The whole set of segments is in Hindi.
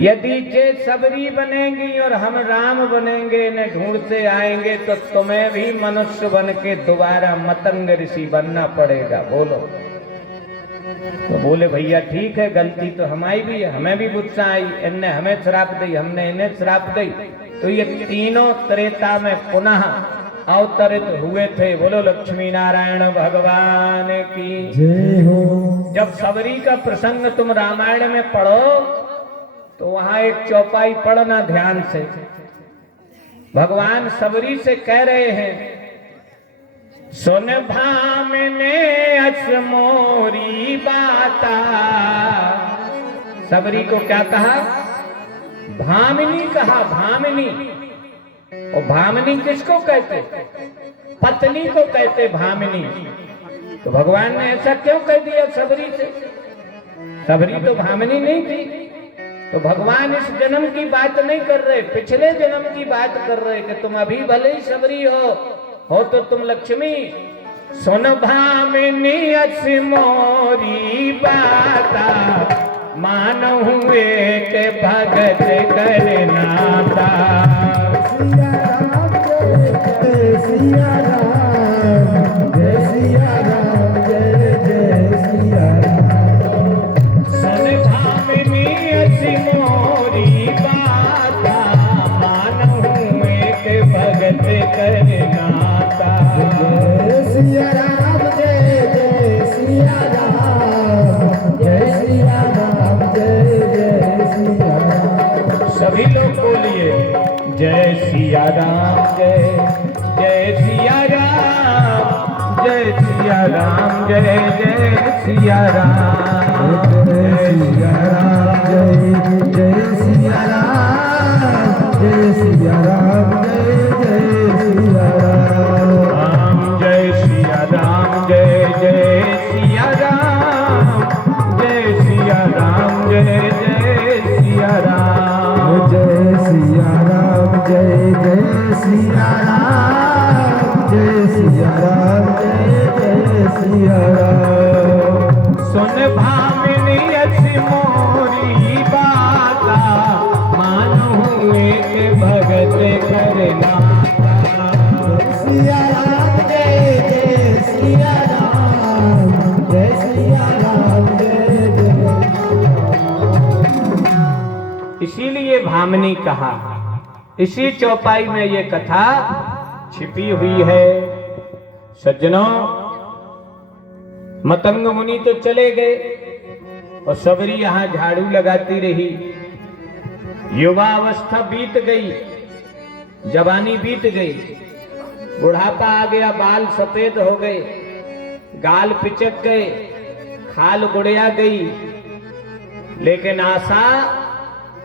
यदि जे सबरी बनेगी और हम राम बनेंगे, इन्हें ढूंढते आएंगे, तो तुम्हें भी मनुष्य बन के दोबारा मतंग ऋषि बनना पड़ेगा। बोलो। तो बोले भैया ठीक है, गलती तो हमारी भी है, हमें भी गुस्सा आई, इनने हमें श्राप दी, हमने इन्हें श्राप दी। तो ये तीनों त्रेता में पुनः अवतरित हुए थे। बोलो लक्ष्मी नारायण भगवान की जय हो। जब सबरी का प्रसंग तुम रामायण में पढ़ो तो वहां एक चौपाई पढ़ना ध्यान से। भगवान सबरी से कह रहे हैं, सुन भामने अस मोरी बाता। सबरी को क्या कहा? भामिनी कहा, भामिनी। और भामिनी किसको कहते? पत्नी को कहते भामिनी। तो भगवान ने ऐसा क्यों कह दिया सबरी से? सबरी तो भामिनी नहीं थी। तो भगवान इस जन्म की बात नहीं कर रहे, पिछले जन्म की बात कर रहे कि तुम अभी भले ही सबरी हो तो तुम लक्ष्मी। सुन भामिनी अस मोरी बाता, मानहु एक भगत करनाता। सिया राम जय सिया राम, जय जय सिया राम। सुन भामिनी अस मोरी बाता, मानहु एक भगत करनाता। जय सिया राम, जय जय सिया राम, जय सिया राम, जय जय सिया राम। सभी लोग बोलिए जय सिया राम, जय जय सिया राम, जय सिया राम, जय जय सिया राम, जय सिया राम, जय जय सिया राम, जय सिया राम, जय जय सिया राम। जय सिया राम, जय जय सिया राम, जय सिया राम, जय जय सिया राम, जय सिया राम, जय जय सिया राम, जय सिया राम, जय जय सिया राम। सुन भामिनी अस मोरी बाता, मानहु एक भगत करनाता। सिया राम, जय जय सिया राम, जय सिया राम, जय जय। इसीलिए भामिनी कहा। इसी चौपाई में ये कथा छिपी हुई है। सज्जनों, मतंग मुनि तो चले गए और सबरी यहां झाड़ू लगाती रही। युवा अवस्था बीत गई, जवानी बीत गई, बुढ़ापा आ गया, बाल सफेद हो गए, गाल पिचक गए, खाल गुड़िया गई, लेकिन आशा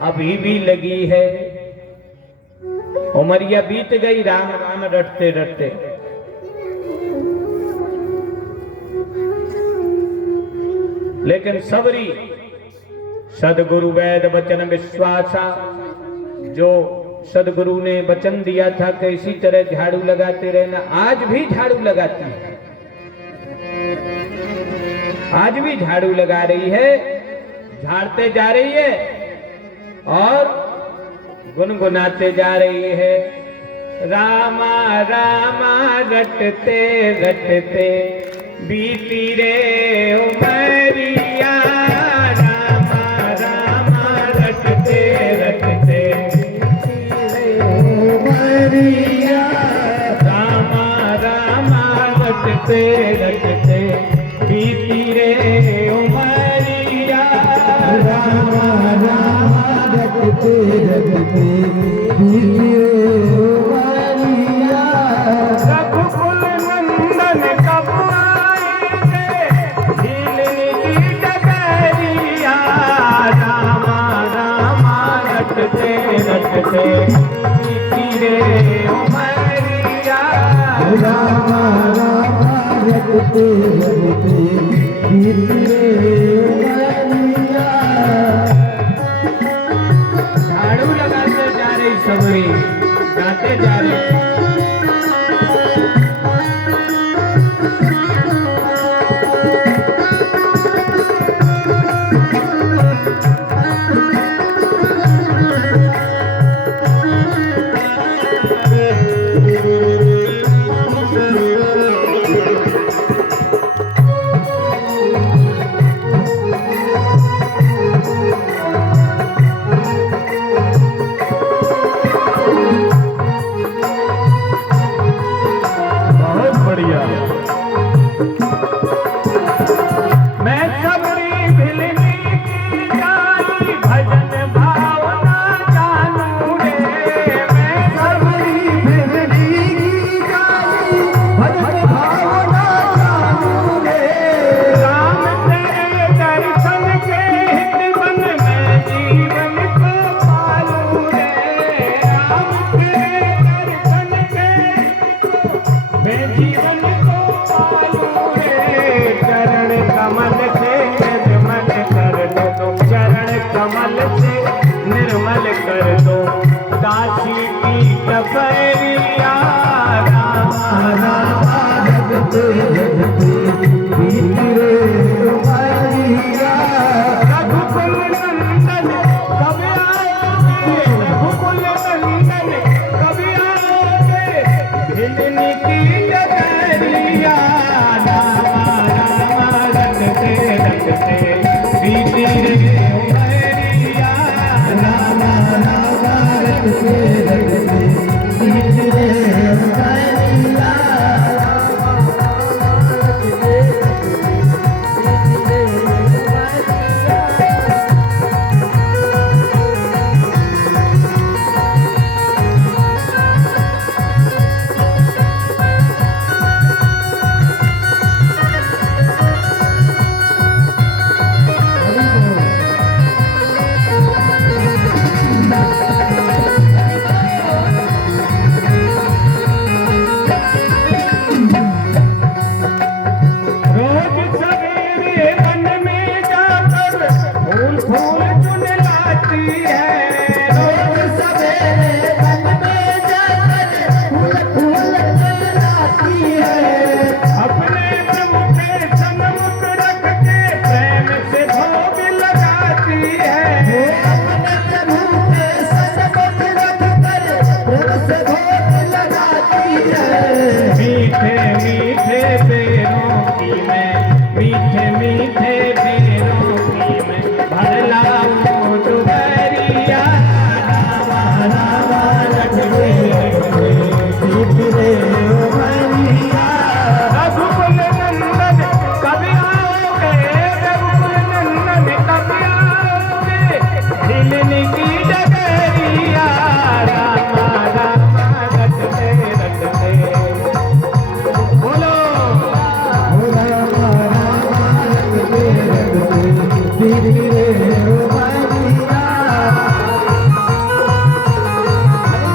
अभी भी लगी है। उमरिया बीत गई, राम राम रटते रटते। लेकिन सबरी सदगुरु वैद वचन विश्वासा, जो सदगुरु ने वचन दिया था कि इसी तरह झाड़ू लगाते रहना, आज भी झाड़ू लगाती है। आज भी झाड़ू लगा रही है, झाड़ते जा रही है और गुनगुनाते जा रही है। रामा रामा रटते रटते बीती रे उमरिया। रामा रामा रटते रटते उमरिया। रामा रामा रटते रटते बीती रे उमरिया। रामा रामा रटते रटते बीती रे उमरिया। रघुकुल नंदन कब आएंगे, झीलनी की डगरिया। रामा रामा रटते रटते बीती रे उमरिया। रामा रामा रटते रटते बीती रे उमरिया। झाड़ू लगाते जा रही सबरी, गाते जा रही। कर दो काशी की टपरिया रामा रामा जगते जगते बीत रे उमरिया रघुकुल नंदन कब आओगे रघुकुल नंदन कब आओगे भिलनी की डगरिया रामा रामा रटते रटते बीत रे उमरिया रामा रामा जगते जगते बीत रे उमरिया रोज सवेरे वन में जाकर फूल फूल चुन लाती है रोज सवेरे वन में जाकर फूल फूल लाती है अपने प्रभु के सन्मुख रख के प्रेम से भोग लगाती है अपने प्रभु के सन्मुख रख कर प्रेम से भोग लगाती है मीठे मीठे बेरों की मैं मीठे मीठे बेरों की मैं भर लाऊं डुबरिया रामा रामा रटते रटते बीत रे उमरिया रघुकुल नंदन कब आओगे रघुकुल नंदन कब आओगे भिलनी की डगरिया रामा रामा रटते रटते बोलो हो रामा रामा जगते जगते बीत रे उमरिया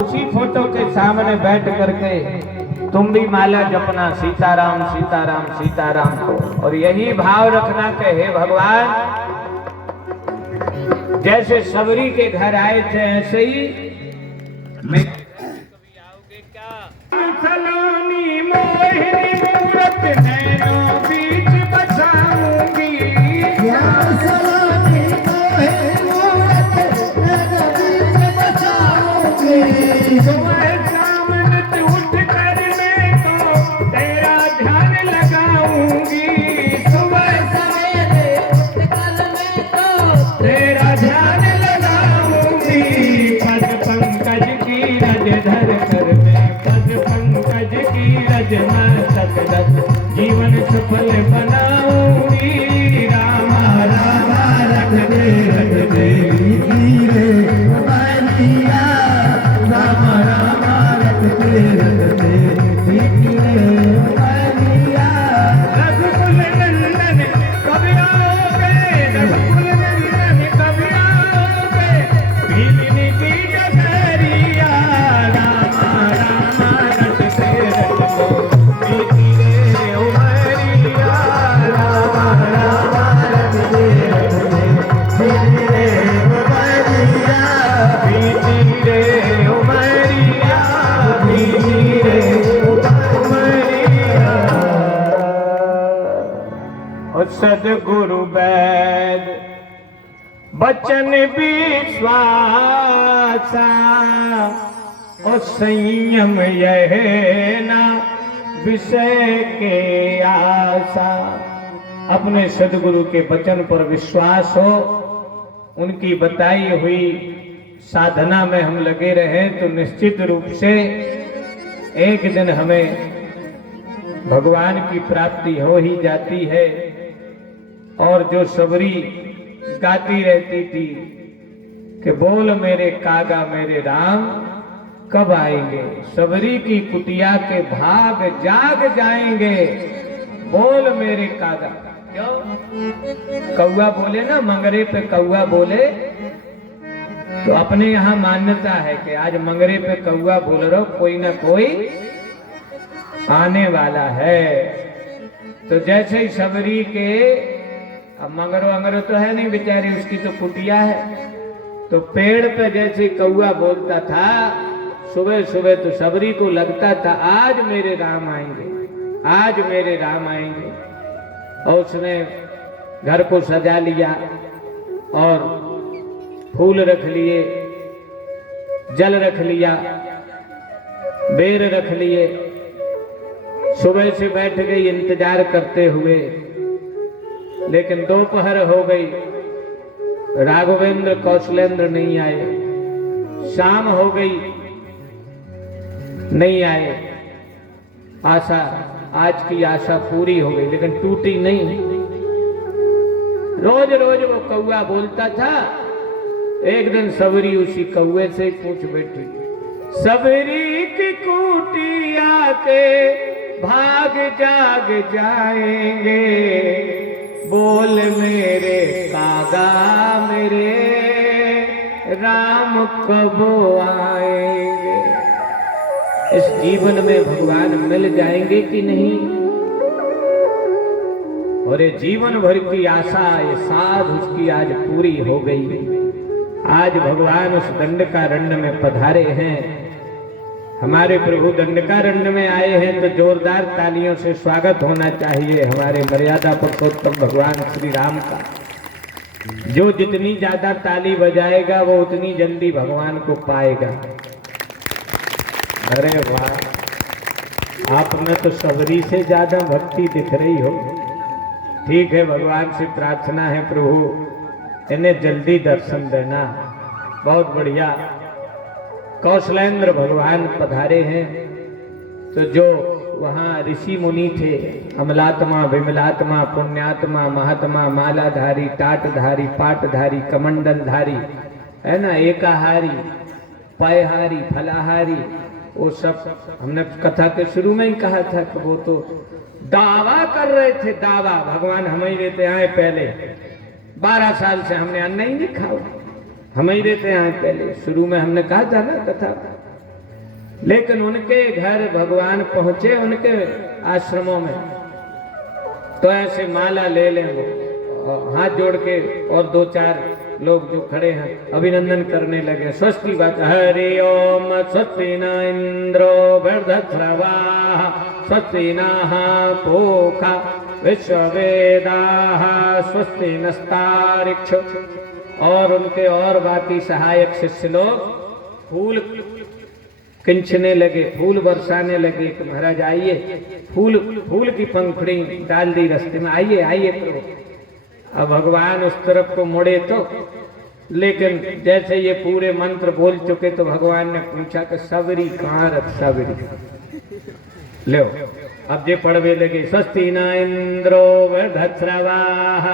उसी फोटो के सामने बैठ करके तुम भी माला जपना सीताराम सीताराम सीताराम को और यही भाव रखना कि हे भगवान जैसे सबरी के घर आए थे ऐसे ही मैं कभी आओगे क्या सलोनी मोहिनी मूरत नैनों बीच बसाऊंगी श्याम सलामी मोहे मूरत नदी से बचाओगे सुबह शाम नित उठ कर मैं तो तेरा ध्यान लगाऊंगी सुबह सवेरे उठकर मैं तो तेरा ध्यान लगाऊंगी पद पंकज की रज धर कर मैं पद पंकज की रज मैं सकदत जीवन सफल बनाऊंगी रामा रामा रटते रटते बीत रे उमरिया राम राम रटते रटते बीत रे उमरिया रघुकुल नंदन कब आओगे रघुकुल नंदन कब आओगे भिलनी की डगरिया रामा रामा रटते रटते बीत रे उमरिया रामा रामा रटते रटते बीत रे उमरिया बीती रे उमरिया बीती रे उमरिया और सदगुरु वैद बचन विश्वासा और संयम यह ना विषय के आशा अपने सदगुरु के वचन पर विश्वास हो उनकी बताई हुई साधना में हम लगे रहे तो निश्चित रूप से एक दिन हमें भगवान की प्राप्ति हो ही जाती है। और जो सबरी गाती रहती थी कि बोल मेरे कागा मेरे राम कब आएंगे, सबरी की कुटिया के भाग जाग जाएंगे, बोल मेरे कागा। क्यों? कौआ बोले ना, मंगरे पे कौआ बोले, तो अपने यहाँ मान्यता है कि आज मंगरे पे कौआ बोल रहा हो, कोई ना कोई आने वाला है। तो जैसे ही सबरी के, अब मंगरो अंगरो तो है नहीं बेचारी, उसकी तो कुटिया है, तो पेड़ पे जैसे कौआ बोलता था सुबह सुबह, तो सबरी को लगता था आज मेरे राम आएंगे, आज मेरे राम आएंगे। और उसने घर को सजा लिया और फूल रख लिए, जल रख लिया, बेर रख लिए। सुबह से बैठ गई इंतजार करते हुए, लेकिन दोपहर हो गई, राघवेंद्र कौशलेंद्र नहीं आए। शाम हो गई, नहीं आए। आशा, आज की आशा पूरी हो गई, लेकिन टूटी नहीं। रोज रोज वो कौआ बोलता था। एक दिन सबरी उसी कौए से ही पूछ बैठी, सबरी की कुटिया के भाग जाग जाएंगे, बोल मेरे कागा मेरे राम कब आएंगे। इस जीवन में भगवान मिल जाएंगे कि नहीं? और ये जीवन भर की आशा, ये साध उसकी आज पूरी हो गई। आज भगवान उस दंडकारण्य में पधारे हैं। हमारे प्रभु दंडकारण्य में आए हैं तो जोरदार तालियों से स्वागत होना चाहिए हमारे मर्यादा पुरुषोत्तम भगवान श्री राम का। जो जितनी ज्यादा ताली बजाएगा वो उतनी जल्दी भगवान को पाएगा। अरे वाह, आप में तो सबरी से ज्यादा भक्ति दिख रही हो। ठीक है, भगवान से प्रार्थना है प्रभु इन्हें जल्दी दर्शन देना। बहुत बढ़िया। कौशलेंद्र भगवान पधारे हैं। तो जो वहाँ ऋषि मुनि थे, अमलात्मा, विमलात्मा, पुण्यात्मा, महात्मा, मालाधारी, टाटधारी, पाटधारी, कमंडलधारी, है ना, एकाहारी, पयहारी, फलाहारी, वो सब हमने कथा के शुरू में ही कहा था कि वो तो दावा कर रहे थे। दावा, भगवान हम ही देते आए पहले, 12 साल से हमने अन्न ही नहीं खाओ, हम ही देते आए पहले। शुरू में हमने कहा था ना कथा। लेकिन उनके घर भगवान पहुंचे, उनके आश्रमों में, तो ऐसे माला ले लें वो, हाथ जोड़ के, और 2-4 लोग जो खड़े हैं अभिनंदन करने लगे। स्वस्ति बात हरि ओम स्वस्ति न इंद्रो वृद्धश्रवाः स्वस्ति नः पूषा विश्ववेदाः स्वस्ति नस्तारिक्ष। और उनके और बाकी सहायक शिष्य लोग फूल किंचने लगे, फूल बरसाने लगे कि महाराज आइए, फूल की पंखुड़ी डाल दी रास्ते में, आइए आइए प्रभु। अब भगवान उस तरफ को मुड़े तो, लेकिन जैसे ये पूरे मंत्र बोल चुके तो भगवान ने पूछा कि सबरी कहाँ रख, सबरी लो। अब ये पढ़वे लगे स्वस्ति न इंद्रो वृद्धश्रवाः।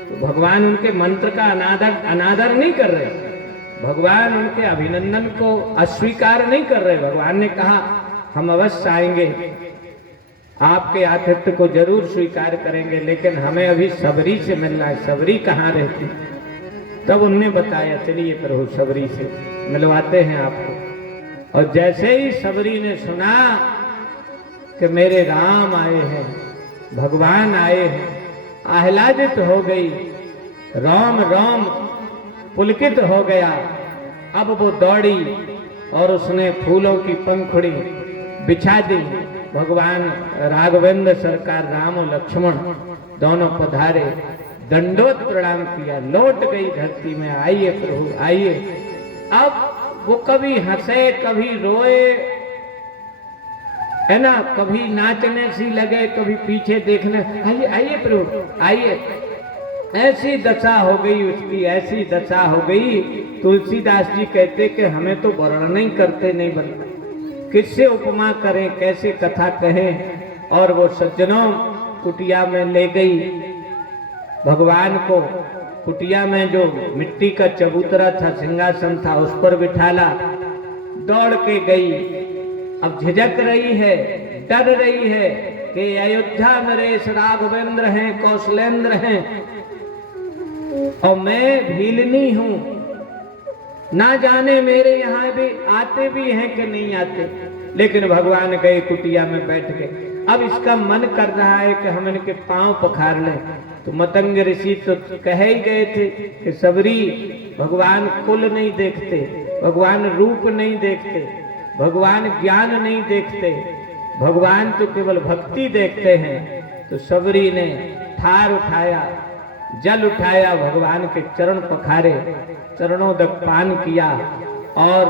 तो भगवान उनके मंत्र का अनादर नहीं कर रहे, भगवान उनके अभिनंदन को अस्वीकार नहीं कर रहे। भगवान ने कहा हम अवश्य आएंगे, आपके आतिथ्य को जरूर स्वीकार करेंगे, लेकिन हमें अभी सबरी से मिलना है। सबरी कहाँ रहती? तब उनने बताया चलिए प्रभु सबरी से मिलवाते हैं आपको। और जैसे ही सबरी ने सुना कि मेरे राम आए हैं, भगवान आए हैं, आह्लादित हो गई, राम राम पुलकित हो गया। अब वो दौड़ी और उसने फूलों की पंखुड़ी बिछा दी। भगवान राघवेंद्र सरकार राम और लक्ष्मण दोनों पधारे, दंडोत प्रणाम किया, लौट गई धरती में, आइए प्रभु आइए। अब वो कभी हंसे, कभी रोए, है ना, कभी नाचने सी लगे, कभी पीछे देखने, आइए आइए प्रभु आइए। ऐसी दशा हो गई उसकी, ऐसी दशा हो गई। तुलसीदास जी कहते कि हमें तो वर्णन नहीं करते नहीं बनता, किससे उपमा करें, कैसे कथा कहें। और वो सज्जनों कुटिया में ले गई भगवान को। कुटिया में जो मिट्टी का चबूतरा था, सिंहासन था, उस पर बिठाला, दौड़ के गई। अब झिझक रही है, डर रही है कि अयोध्या नरेश राघवेंद्र हैं, कौशलेंद्र हैं, और मैं भीलनी हूं, ना जाने मेरे यहाँ भी आते भी हैं कि नहीं आते। लेकिन भगवान गए, कुटिया में बैठ गए। अब इसका मन कर रहा है कि हम इनके पांव पखार लें। तो मतंग ऋषि तो कह ही गए थे कि सबरी भगवान कुल नहीं देखते, भगवान रूप नहीं देखते, भगवान ज्ञान नहीं देखते, भगवान तो केवल भक्ति देखते हैं। तो सबरी ने थार उठाया, जल उठाया, भगवान के चरण पखारे, चरणों तक पान किया और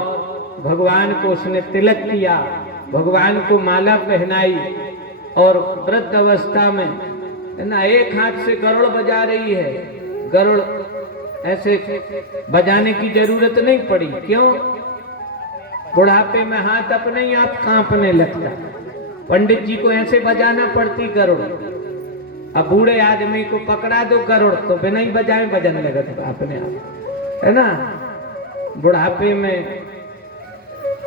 भगवान को उसने तिलक किया, भगवान को माला पहनाई और वृद्ध अवस्था में है ना, एक हाथ से गरुड़ बजा रही है। गरुड़ ऐसे बजाने की जरूरत नहीं पड़ी। क्यों? बुढ़ापे में हाथ अपने ही आप कांपने लगता, पंडित जी को ऐसे बजाना पड़ती गरुड़। अब बूढ़े आदमी को पकड़ा दो गरुड़ तो बिना ही बजाए बजने लगता अपने आप, है ना। बुढ़ापे में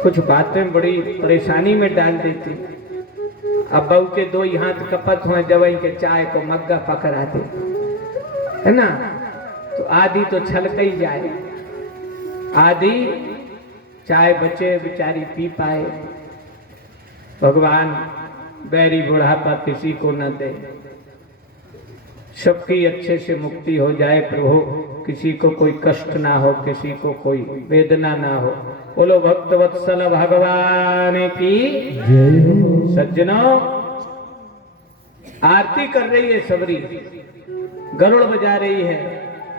कुछ बातें बड़ी परेशानी में डाल देती। अब बहू के दो ही हाथ कपत हुए, जवाई के चाय को मग्गा पकड़ा दे, है ना, तो आधी तो छलक ही जाए, आधी चाय बचे बेचारी पी पाए। भगवान बैरी बुढ़ापा किसी को न दे, सबकी अच्छे से मुक्ति हो जाए प्रभु, किसी को कोई कष्ट ना हो, किसी को कोई वेदना ना हो। बोलो भक्त वत्सल भगवान की जय हो। सज्जनों, आरती कर रही है सबरी, गरुड़ बजा रही है,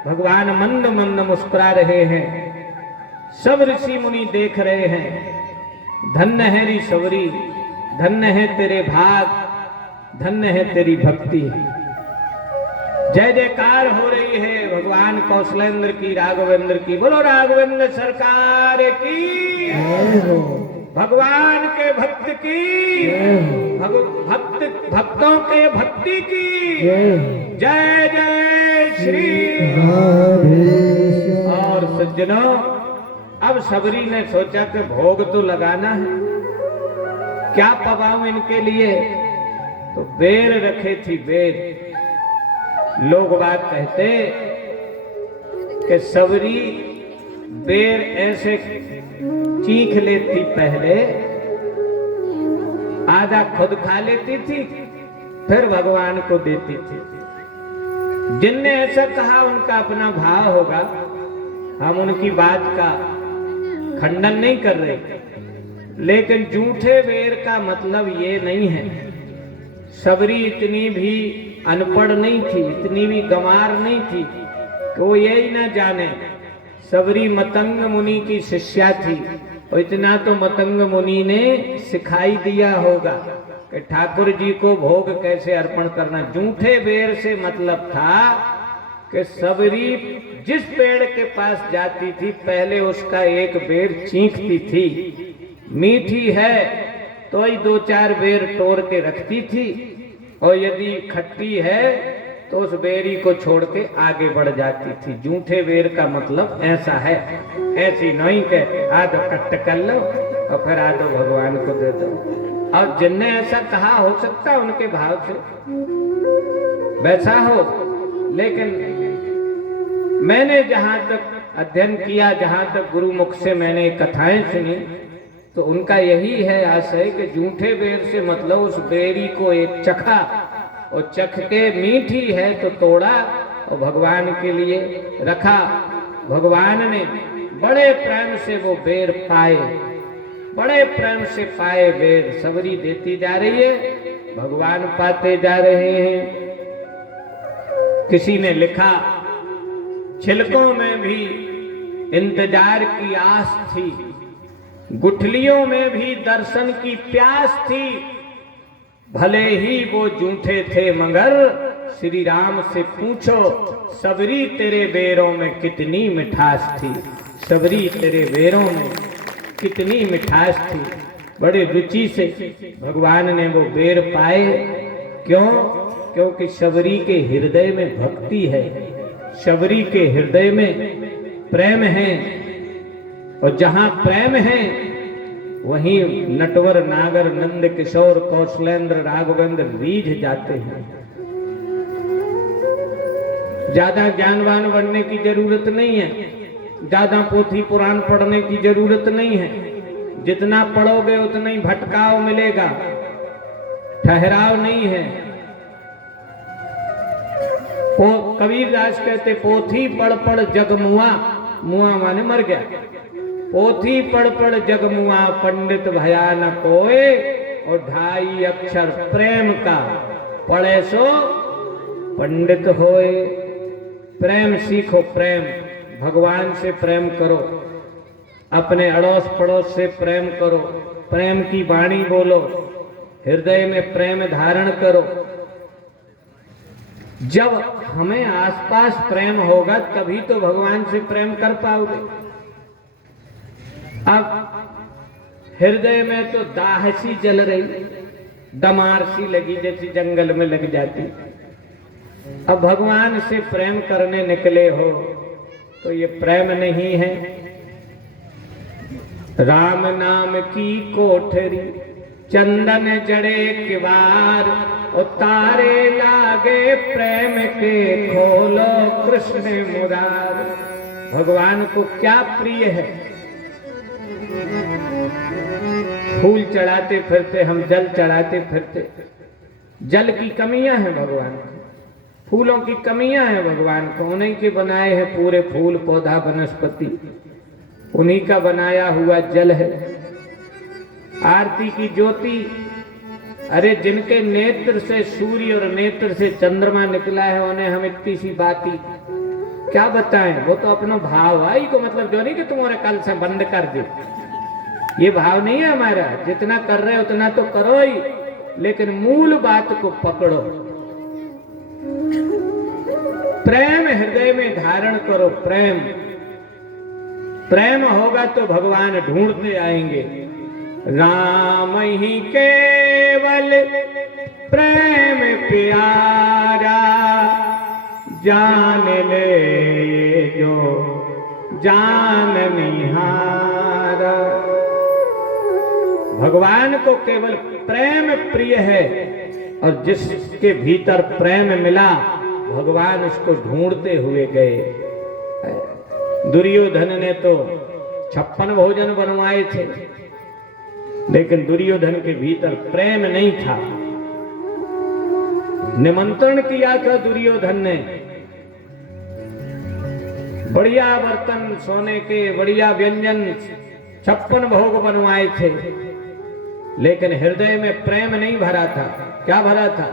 भगवान मंद मंद मुस्कुरा रहे हैं, सब ऋषि मुनि देख रहे हैं। धन्य है री सबरी, धन्य है तेरे भाग, धन्य है तेरी भक्ति। जय जयकार हो रही है भगवान कौशलेंद्र की, राघवेंद्र की। बोलो राघवेंद्र सरकार की, भगवान के भक्त की, भक्तों के भक्ति की जय जय श्री राधे। और सज्जनों, अब सबरी ने सोचा कि भोग तो लगाना है, क्या पवाऊं इनके लिए। तो बेर रखे थी, बेर। लोग बात कहते कि सबरी बेर ऐसे चीख लेती, पहले आधा खुद खा लेती थी, फिर भगवान को देती थी। जिनने ऐसा कहा उनका अपना भाव होगा, हम उनकी बात का खंडन नहीं कर रहे, लेकिन झूठे बेर का मतलब ये नहीं है। सबरी इतनी भी अनपढ़ नहीं थी, इतनी भी गंवार नहीं थी कि वो यही ना जाने। सबरी मतंग मुनि की शिष्या थी, और इतना तो मतंग मुनि ने सिखाई दिया होगा कि ठाकुर जी को भोग कैसे अर्पण करना। झूठे बेर से मतलब था कि सबरी जिस पेड़ के पास जाती थी, पहले उसका एक बेर चीखती थी, मीठी है तो ही दो चार बेर तोड़ के रखती थी, और यदि खट्टी है तो उस बेरी को छोड़ के आगे बढ़ जाती थी। झूठे बेर का मतलब ऐसा है, ऐसी नहीं के आधो कट्ट कर लो और फिर आधो भगवान को दे दो। और जिनने ऐसा कहा, हो सकता उनके भाव से वैसा हो, लेकिन मैंने जहां तक अध्ययन किया, जहां तक गुरु मुख से मैंने कथाएं सुनी, तो उनका यही है आशय कि झूठे बेर से मतलब उस बेरी को एक चखा, और चख के मीठी है तो तोड़ा और भगवान के लिए रखा। भगवान ने बड़े प्रेम से वो बेर पाए, बड़े प्रेम से पाए बेर। सबरी देती जा रही है, भगवान पाते जा रहे हैं। किसी ने लिखा, छिलकों में भी इंतजार की आस थी, गुठलियों में भी दर्शन की प्यास थी, भले ही वो झूठे थे मगर श्री राम से पूछो, सबरी तेरे बेरों में कितनी मिठास थी, सबरी तेरे बेरों में कितनी मिठास थी। बड़े रुचि से भगवान ने वो बेर पाए। क्यों? क्योंकि सबरी के हृदय में भक्ति है, सबरी के हृदय में प्रेम है, और जहां प्रेम है वहीं नटवर नागर नंद किशोर कौशलेंद्र राघवेंद्र रीझ जाते हैं। ज्यादा ज्ञानवान बनने की जरूरत नहीं है, ज्यादा पोथी पुराण पढ़ने की जरूरत नहीं है। जितना पढ़ोगे उतना ही भटकाव मिलेगा, ठहराव नहीं है। कबीर दास कहते, पोथी पढ़ पढ़ जगमुआ, मुआ माने मर गया। पोथी पढ़ पढ़ जग मुआ, पंडित भया न कोय, और 2.5 अक्षर प्रेम का, पढ़े सो पंडित होए। प्रेम सीखो, प्रेम, भगवान से प्रेम करो, अपने अड़ोस पड़ोस से प्रेम करो, प्रेम की वाणी बोलो, हृदय में प्रेम धारण करो। जब हमें आसपास प्रेम होगा तभी तो भगवान से प्रेम कर पाओगे। अब हृदय में तो दाह सी जल रही, दमार सी लगी जैसी जंगल में लग जाती। अब भगवान से प्रेम करने निकले हो तो ये प्रेम नहीं है। राम नाम की कोठरी, चंदन जड़े किवार, और तारे लागे प्रेम के, खोलो कृष्ण मुरार। भगवान को क्या प्रिय है। फूल चढ़ाते फिरते हम, जल चढ़ाते फिरते, जल की कमियां हैं भगवान को, फूलों की कमियां हैं भगवान को। उन्हीं के बनाए हैं पूरे फूल पौधा वनस्पति, उन्हीं का बनाया हुआ जल है। आरती की ज्योति, अरे जिनके नेत्र से सूर्य और नेत्र से चंद्रमा निकला है उन्हें हम इतनी सी बात ही क्या बताएं। वो तो अपना भाव आई को मतलब जो नहीं कि तुम्हारे कल से बंद कर दे, ये भाव नहीं है हमारा। जितना कर रहे हो उतना तो करो ही, लेकिन मूल बात को पकड़ो। प्रेम हृदय में धारण करो, प्रेम। प्रेम होगा तो भगवान ढूंढते आएंगे। राम ही केवल प्रेम प्यारा, जान ले जो जान निहारा। भगवान को केवल प्रेम प्रिय है, और जिसके भीतर प्रेम मिला भगवान उसको ढूंढते हुए गए। दुर्योधन ने तो 56 भोजन बनवाए थे, लेकिन दुर्योधन के भीतर प्रेम नहीं था। निमंत्रण किया था दुर्योधन ने, बढ़िया बर्तन सोने के, बढ़िया व्यंजन, 56 भोग बनवाए थे, लेकिन हृदय में प्रेम नहीं भरा था। क्या भरा था?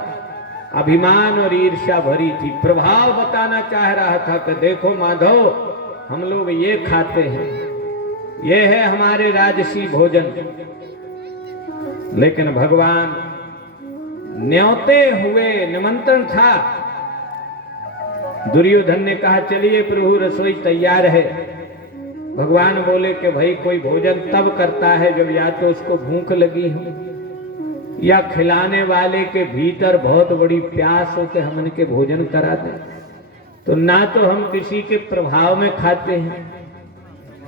अभिमान और ईर्ष्या भरी थी। प्रभाव बताना चाह रहा था कि देखो माधव, हम लोग ये खाते हैं, ये है हमारे राजसी भोजन। लेकिन भगवान न्योते हुए, निमंत्रण था। दुर्योधन ने कहा चलिए प्रभु रसोई तैयार है। भगवान बोले कि भाई कोई भोजन तब करता है जब या तो उसको भूख लगी हो, या खिलाने वाले के भीतर बहुत बड़ी प्यास हो कि हम इनके भोजन करा दें। तो ना तो हम किसी के प्रभाव में खाते हैं,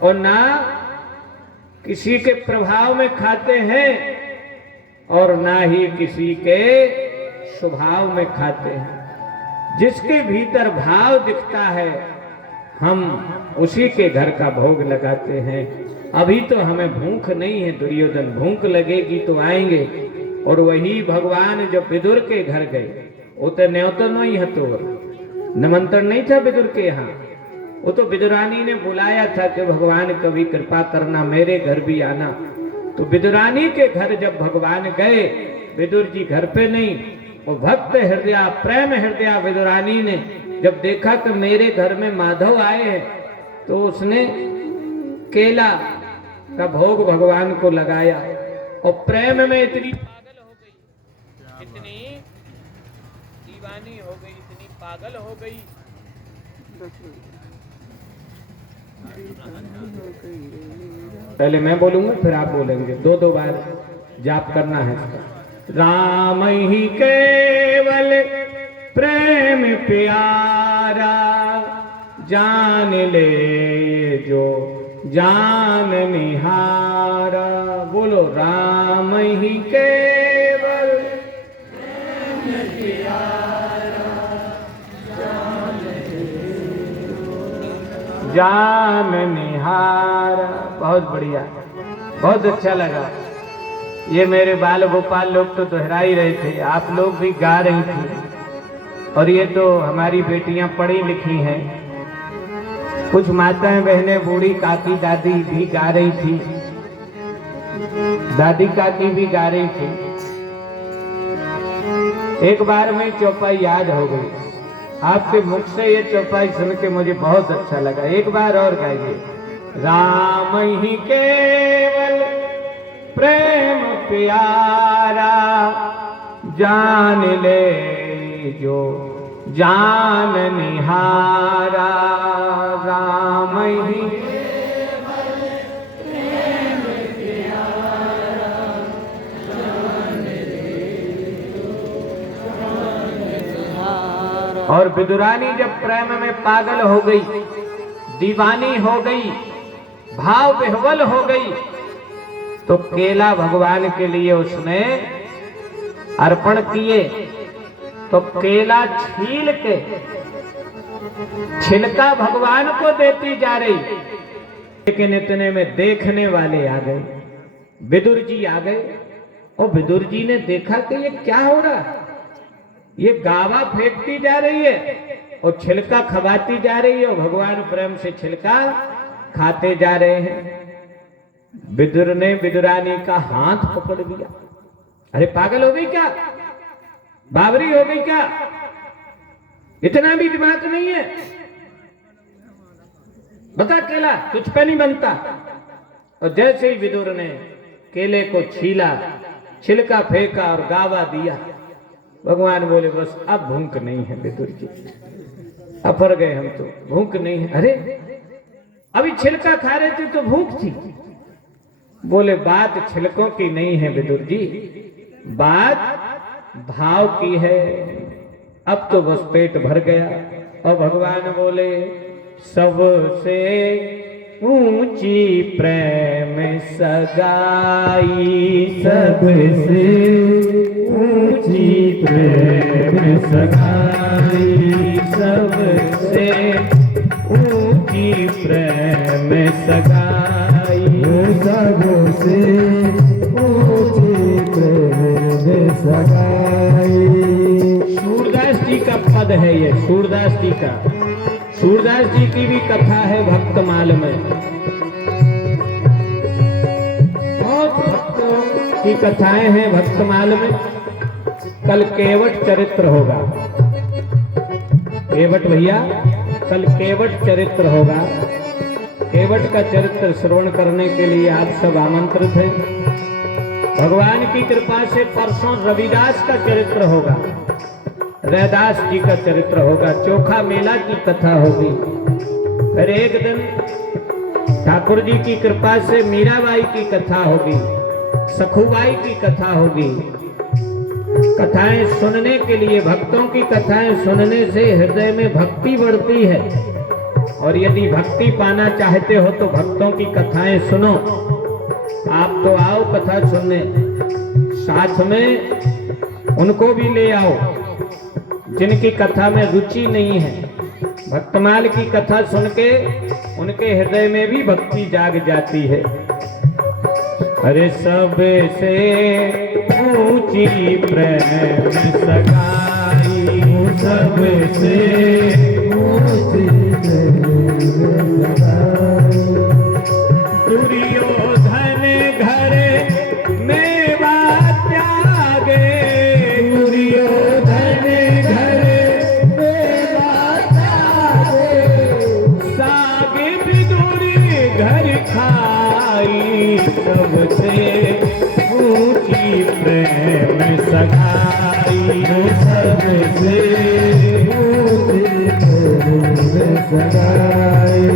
और ना किसी के प्रभाव में खाते हैं, और ना ही किसी के स्वभाव में खाते हैं। जिसके भीतर भाव दिखता है हम उसी के घर का भोग लगाते हैं। अभी तो हमें भूख नहीं है दुर्योधन, भूख लगेगी तो आएंगे। और वही भगवान जब विदुर के घर गए, वो तो न्योता नहीं है, तो निमंत्रण नहीं था विदुर के यहाँ। वो तो विदुरानी ने बुलाया था कि भगवान कभी कृपा करना, मेरे घर भी आना। तो विदुरानी के घर जब भगवान गए, विदुर जी घर पे नहीं, वो भक्त हृदय, प्रेम हृदय विदुरानी ने जब देखा कि मेरे घर में माधव आए हैं, तो उसने केला का भोग भगवान को लगाया। और प्रेम में इतनी पागल हो गई, इतनी दीवानी हो गई, इतनी पागल हो गई। पहले मैं बोलूंगा फिर आप बोलेंगे, 2-2 बार जाप करना है। राम ही केवल प्रेम प्यारा, जान ले जो जान निहारा। बोलो राम ही केवल प्रेम प्यारा, जान निहारा। बहुत बढ़िया, बहुत अच्छा लगा। ये मेरे बाल गोपाल लोग तो दोहरा ही रहे थे, आप लोग भी गा रही थी, और ये तो हमारी बेटियां पढ़ी लिखी हैं। कुछ माताएं बहनें बूढ़ी काकी दादी भी गा रही थी, दादी काकी भी गा रही थी। एक बार में चौपाई याद हो गई, आपके मुख से ये चौपाई सुन के मुझे बहुत अच्छा लगा। एक बार और गाइए। राम ही केवल प्रेम प्यारा, जान ले जो जान निहारा। राम ही और विदुरानी जब प्रेम में पागल हो गई, दीवानी हो गई, भाव विह्वल हो गई, तो केला भगवान के लिए उसने अर्पण किए। तो केला छील के छिलका भगवान को देती जा रही, लेकिन इतने में देखने वाले आ गए, विदुर जी आ गए। और विदुर जी ने देखा कि ये क्या हो रहा, ये गावा फेंकती जा रही है और छिलका खवाती जा रही है, और भगवान प्रेम से छिलका खाते जा रहे हैं। विदुर ने विदुरानी का हाथ पकड़ लिया। अरे पागल हो गई क्या, बावरी हो गई क्या, इतना भी दिमाग नहीं है, बता केला कुछ पे नहीं बनता। और जैसे ही विदुर ने केले को छीला, छिलका फेंका और गावा दिया, भगवान बोले बस अब भूख नहीं है विदुर जी, अफर गए हम तो, भूख नहीं है। अरे अभी छिलका खा रहे थे तो भूख थी। बोले बात छिलकों की नहीं है विदुर जी, बात भाव की है। अब तो बस पेट भर गया। और भगवान बोले सबसे ऊंची प्रेम सगाई, सबसे ऊंची प्रेम सगाई, सबसे ऊंची प्रेम सगाई, सबसे ऊंची प्रेम सगाई। सूरदास जी का पद है ये, सूरदास जी का। सूरदास जी की भी कथा है भक्तमाल में, बहुत भक्तों की कथाएं हैं भक्तमाल में। कल केवट चरित्र होगा, केवट भैया कल केवट चरित्र होगा। केवट का चरित्र श्रवण करने के लिए आप सब आमंत्रित हैं। भगवान की कृपा से परसों रविदास का चरित्र होगा, रैदास जी का चरित्र होगा, चोखा मेला की कथा होगी। फिर एक दिन ठाकुर जी की कृपा से मीराबाई की कथा होगी, सखुबाई की कथा होगी। कथाएं सुनने के लिए, भक्तों की कथाएं सुनने से हृदय में भक्ति बढ़ती है। और यदि भक्ति पाना चाहते हो तो भक्तों की कथाएं सुनो। आप तो आओ कथा सुनने, साथ में उनको भी ले आओ जिनकी कथा में रुचि नहीं है। भक्तमाल की कथा सुन के उनके हृदय में भी भक्ति जाग जाती है। अरे सबसे ऊंची प्रेम सगाई, सबसे ऊंची प्रेम सगाई। दुर्योधन घर मेवा त्यागे, दुर्योधन घर मेवा त्यागे, साग विदुर घर खाई, सबसे ऊंची प्रेम सगाई, सबसे ऊंची प्रेम सगाई।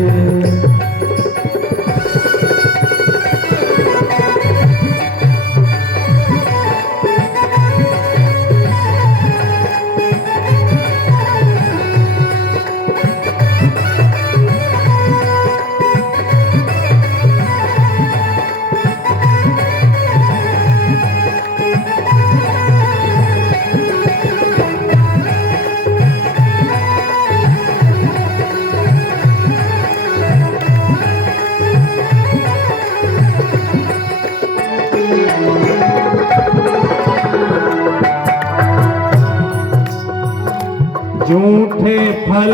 झूठे फल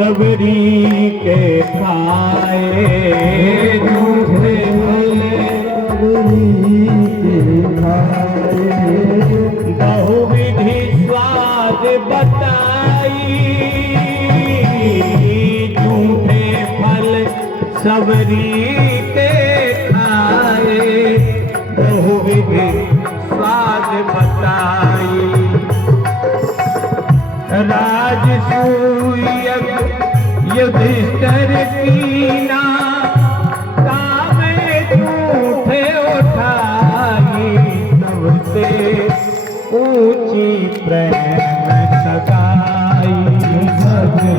सबरी के खाए झूठे बहुविधि स्वाद बताई झूठे फल सबरी के खाए बहुविधि स्वाद बताई राजसूय युधिष्ठिर कीना कामे झूठे उठाई सबसे ऊंची प्रेम सगाई सबसे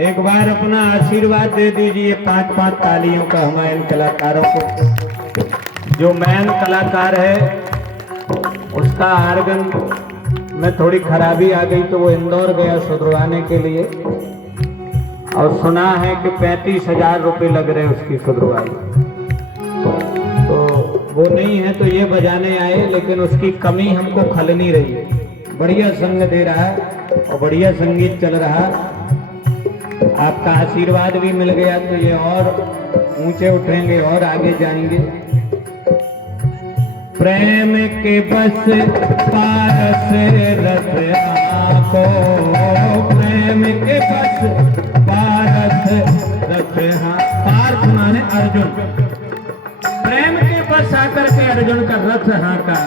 एक बार अपना आशीर्वाद दे दीजिए 5-5 तालियों का हमारे इन कलाकारों को। जो मेन कलाकार है उसका आर्गन में थोड़ी खराबी आ गई तो वो इंदौर गया सुधरवाने के लिए और सुना है कि 35,000 रुपये लग रहे उसकी सुधरवाई। तो वो नहीं है तो ये बजाने आए, लेकिन उसकी कमी हमको खल नहीं रही है। बढ़िया संग दे रहा है और बढ़िया संगीत चल रहा। आपका आशीर्वाद भी मिल गया तो ये और ऊंचे उठेंगे और आगे जाएंगे। प्रेम के बस पारस रस आको, प्रेम के बस पारस रस पार्थ माने अर्जुन। प्रेम के बस आकर के अर्जुन का रथ हाँका।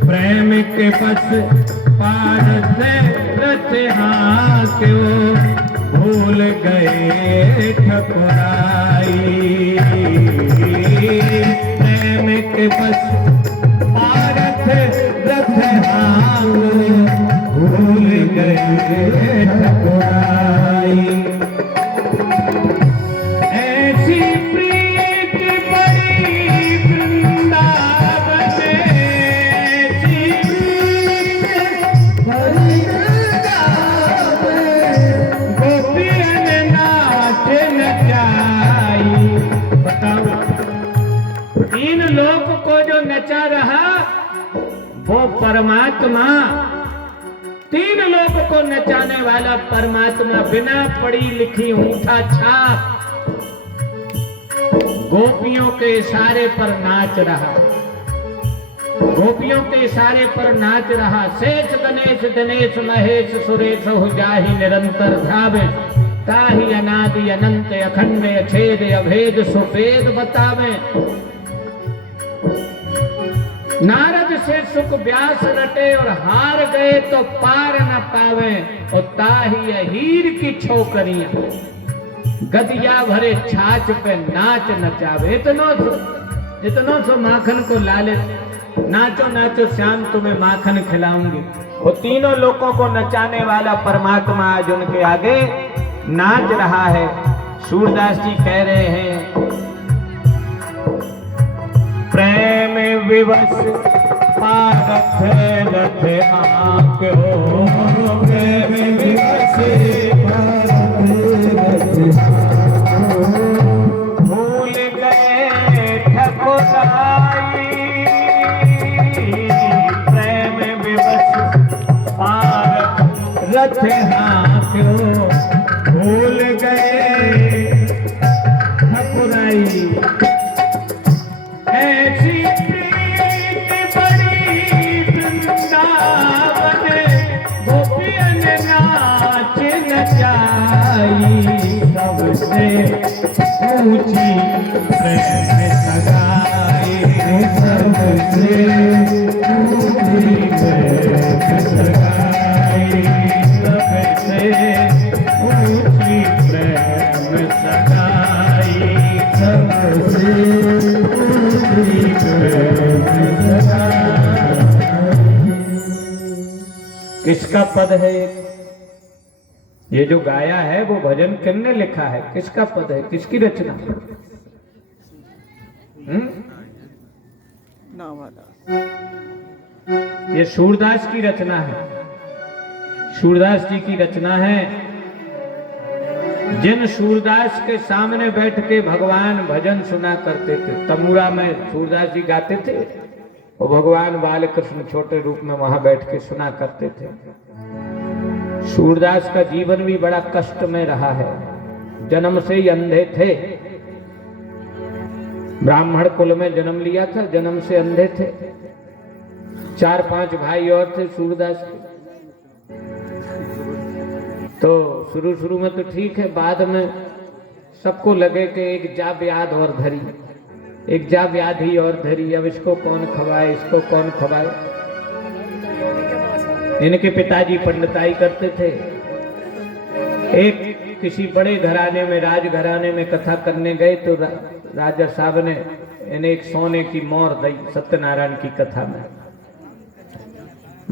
प्रेम के बस पारस रस हाँक्यो, भूल गए ठकुराई। प्रेम के बस पारस रस हाँक्यो, भूल गए ठकुराई। ऐसी प्रीत बड़ी वृंदावन में, ऐसी प्रीत बड़ी वृंदावन में, गोपियन नाच नचाई। बताओ, इन लोक को जो नचा रहा वो परमात्मा, तीन लोक को नचाने वाला परमात्मा बिना पढ़ी लिखी ऊंठा छाप गोपियों के इशारे पर नाच रहा। गोपियों के इशारे पर नाच रहा। शेष गणेश दिनेश महेश सुरेश हो जाहि निरंतर धावे, ताहि अनादि अनंत अखंड अछेद अभेद सुभेद बतावे। नारद से सुख व्यास रटे और हार गए तो पार न पावे, और ताही हीर की छोकरियां गदिया भरे छाछ पे नाच नचावे। इतनो सो माखन को लाले, नाचो नाचो श्याम तुम्हें माखन खिलाऊंगी। वो तीनों लोगों को नचाने वाला परमात्मा आज उनके आगे नाच रहा है। सूरदास जी कह रहे हैं, प्रेम विवश पारथ रथ आंक्यो, प्रेम विवश पारथ रथ आंक्यो, भूल गए ठकुराई। प्रेम विवश सगाई, सबसे ऊंची प्रेम सगाई, सबसे ऊंची प्रेम सगाई, सबसे ऊंची प्रेम सगाई, सबसे ऊंची प्रेम सगाई। किसका पद है ये जो गाया है? वो भजन किसने लिखा है? किसका पद है? किसकी रचना? ये सूरदास की रचना है। सूरदास जी की रचना है। जिन सूरदास के सामने बैठ के भगवान भजन सुना करते थे, तमुरा में सूरदास जी गाते थे, वो भगवान बालकृष्ण छोटे रूप में वहां बैठ के सुना करते थे। सूरदास का जीवन भी बड़ा कष्ट में रहा है। जन्म से ही अंधे थे, ब्राह्मण कुल में जन्म लिया था, जन्म से अंधे थे। 4-5 भाई और थे सूरदास के। तो शुरू में तो ठीक है, बाद में सबको लगे कि एक जा व्याध और धरी, एक जा व्याधि और धरी, अब इसको कौन खवाए, इसको कौन खवाए। इनके पिताजी पंडिताई करते थे। एक किसी बड़े घराने में, राज घराने में कथा करने गए तो राजा साहब ने इन्हें एक सोने की मोर दी सत्यनारायण की कथा में।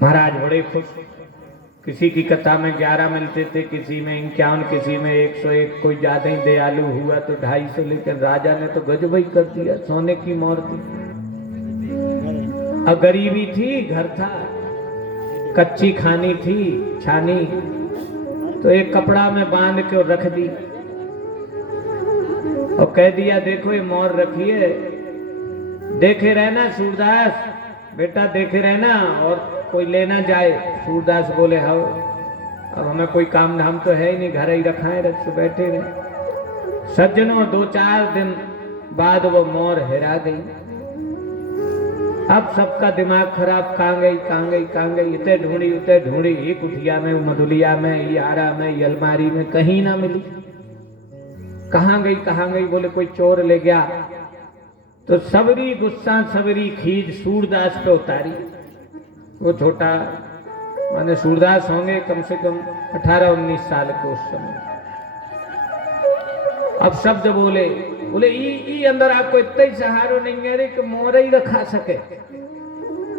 महाराज बड़े खुश। किसी की कथा में 11 मिलते थे, किसी में 51, किसी में 101, कोई ज्यादा ही दयालु हुआ तो 250, लेकिन राजा ने तो गजब ही कर दिया, सोने की मोर दी। और गरीबी थी, घर था, कच्ची खानी थी, छानी, तो एक कपड़ा में बांध के रख दी और कह दिया देखो ये मोर रखिए, देखे रहना सूरदास, बेटा देखे रहना और कोई लेना जाए। सूरदास बोले हाँ, अब हमें कोई काम धाम तो है ही नहीं, घर ही रखा है, रख बैठे रहे। सज्जनों 2-4 दिन बाद वो मोर हेरा गई। अब सबका दिमाग खराब, कहाँ गई, इतने ढूंढी उतने ढूंढी, ये कुटिया में, मधुलिया में, ये आरा में, ये अलमारी में, कहीं ना मिली। कहाँ गई? बोले कोई चोर ले गया। तो सबरी गुस्सा, सबरी खीज सूरदास पे उतारी। वो छोटा, माने सूरदास होंगे कम से कम 18-19 साल के उस समय। अब शब्द बोले ई अंदर आपको इतना ही सहारो नहीं है रे कि मोर ही रखा सके।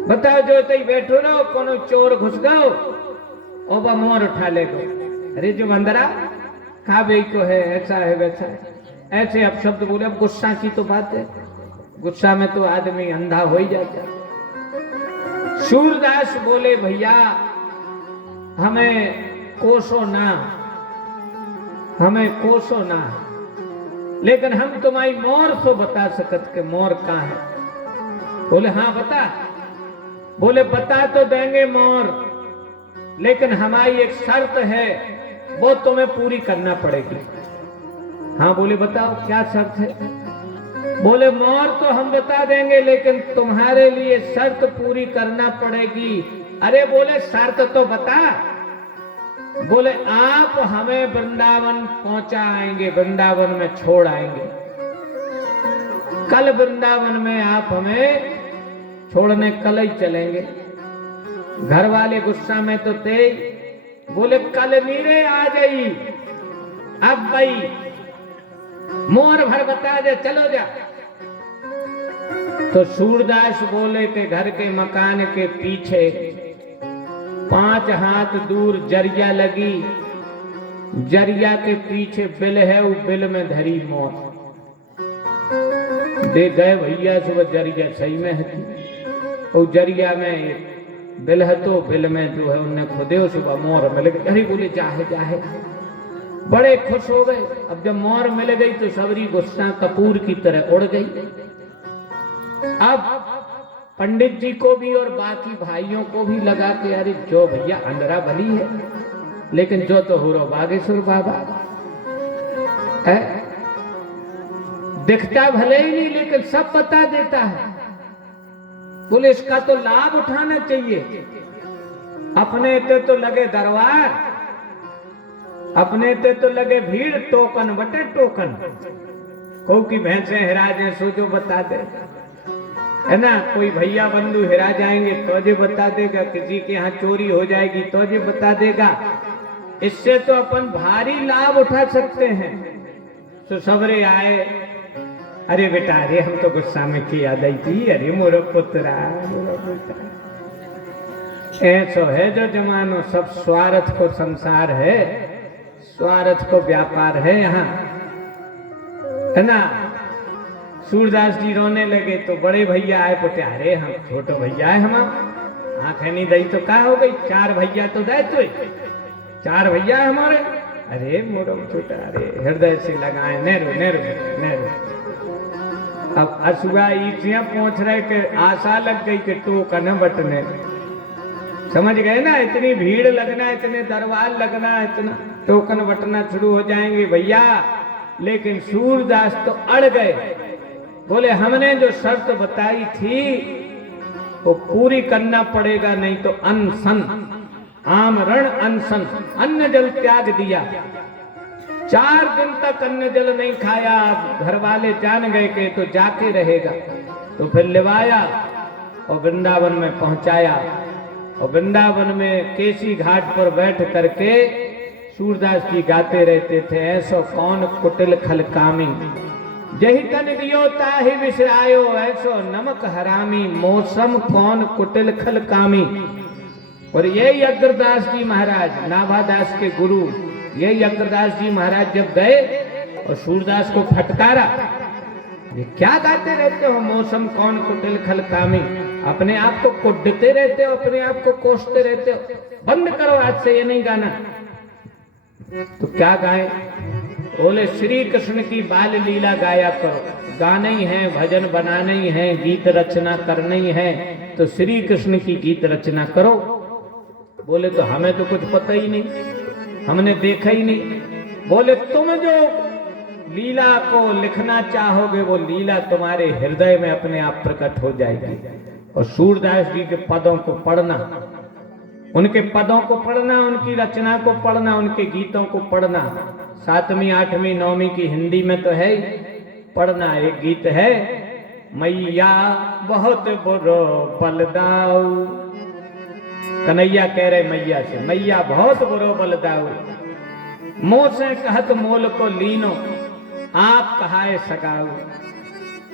बताओ जो तई बैठो रहो, कोनो चोर घुस गओ और वह मोर उठा ले गो। अरे जो बंदरा खा बई को है, ऐसा है वैसा है, ऐसे अब शब्द बोले। अब गुस्सा की तो बात है, गुस्सा में तो आदमी अंधा हो ही जाता है। सूरदास बोले भैया हमें कोसो ना, लेकिन हम तुम्हारी मोर तो बता सकत के मोर कहाँ है। बोले हाँ बता। बोले बता तो देंगे मोर, लेकिन हमारी एक शर्त है, वो तुम्हें पूरी करना पड़ेगी। हाँ बोले बताओ क्या शर्त है? बोले मोर तो हम बता देंगे, लेकिन तुम्हारे लिए शर्त पूरी करना पड़ेगी। अरे बोले शर्त तो बता। बोले आप हमें वृंदावन पहुंचा आएंगे, वृंदावन में छोड़ आएंगे। कल वृंदावन में आप हमें छोड़ने कल ही चलेंगे। घर वाले गुस्सा में तो तेज। बोले कल नीरे आ जाई, अब भाई मोर भर बता दे, चलो जा। तो सूरदास बोले के घर के मकान के पीछे 5 हाथ दूर जरिया लगी, जरिया के पीछे बिल है, वो बिल में धरी मोर। दे गए भैया से, वो जरिया सही में है, वो जरिया में बिल है, तो बिल में जो है उनने खुदे सुबह मोर मिल गई। अरे बोले जाहे, बड़े खुश हो गए। अब जब मोर मिल गई तो सबरी गुस्सा कपूर की तरह उड़ गई। अब पंडित जी को भी और बाकी भाइयों को भी लगा कि अरे जो भैया अंदरा भली है, लेकिन जो तो हो रो बागेश्वर बाबा है, दिखता भले ही नहीं लेकिन सब बता देता है। बोले इसका तो लाभ उठाना चाहिए। अपने ते तो लगे दरबार, अपने ते तो लगे भीड़, टोकन बटे टोकन। को की भैंसे हिरा जाए सो जो बता दे, है ना। कोई भैया बंधु हिरा जाएंगे तो जो बता देगा, किसी के यहाँ चोरी हो जाएगी तो जो बता देगा। इससे तो अपन भारी लाभ उठा सकते हैं। तो सबरे आए, अरे बेटा, अरे हम तो गुस्सा में किया दी थी, अरे मोरो पुत्रा, मोरो बेटा। ऐसो है जो जमानो, सब स्वार्थ को संसार है, स्वार्थ को व्यापार है यहाँ, है ना। सूरदास जी रोने लगे तो बड़े भैया आए, बोले अरे हम छोटो भैया है, हम आंखें नहीं दई तो क्या हो गई, 4 भैया तो दे तो 4 भैया है हमारे। अरे मोरो छोटा, अरे हृदय से लगाए, नेरो नेरो नेरो। अब असुआ ईटियां पहुंच रहे के आशा लग गई कि टोकन बटने, समझ गए ना। इतनी भीड़ लगना, इतने दरबार लगना, इतना टोकन बटना शुरू हो जाएंगे भैया। लेकिन सूरदास तो अड़ गए, बोले हमने जो शर्त बताई थी वो पूरी करना पड़ेगा, नहीं तो अनशन, आमरण अनशन, अन्न जल त्याग दिया। 4 दिन तक अन्न जल नहीं खाया। घर वाले जान गए कि तो जाके रहेगा, तो फिर लिवाया और वृंदावन में पहुंचाया। और वृंदावन में केसी घाट पर बैठ करके सूरदास जी गाते रहते थे, ऐसो कौन कुटिल खल कामी, जही तन दियो ताहि विसरायो, ऐसो नमक हरामी, मौसम कौन कुटिल खल कामी। और यही अग्रदास जी महाराज, नाभादास के गुरु, यही अग्रदास जी महाराज जब गए और सूरदास को फटकारा, ये क्या गाते रहते हो, मौसम कौन कुटिल खल कामी, अपने आप को कुटते रहते हो, अपने आप को कोसते रहते हो, बंद करो आज से ये नहीं गाना। तो क्या गाए, बोले श्री कृष्ण की बाल लीला गाया करो, गाना ही है, भजन बनाना ही है, गीत रचना करना ही है, तो श्री कृष्ण की गीत रचना करो। बोले तो हमें तो कुछ पता ही नहीं, हमने देखा ही नहीं। बोले तुम जो लीला को लिखना चाहोगे वो लीला तुम्हारे हृदय में अपने आप प्रकट हो जाएगी। और सूरदास जी के पदों को पढ़ना, उनके पदों को पढ़ना, उनकी रचना को पढ़ना, उनके गीतों को पढ़ना। 7वीं 8वीं 9वीं की हिंदी में तो है ही, पढ़ना। एक गीत है, मैया बहुत बुरो बलदाऊ, कन्हैया कह रहे मैया से, मैया बहुत बुरो बलदाऊ, मोह से कहत मोल को लीनो, आप कहाए सगाऊ।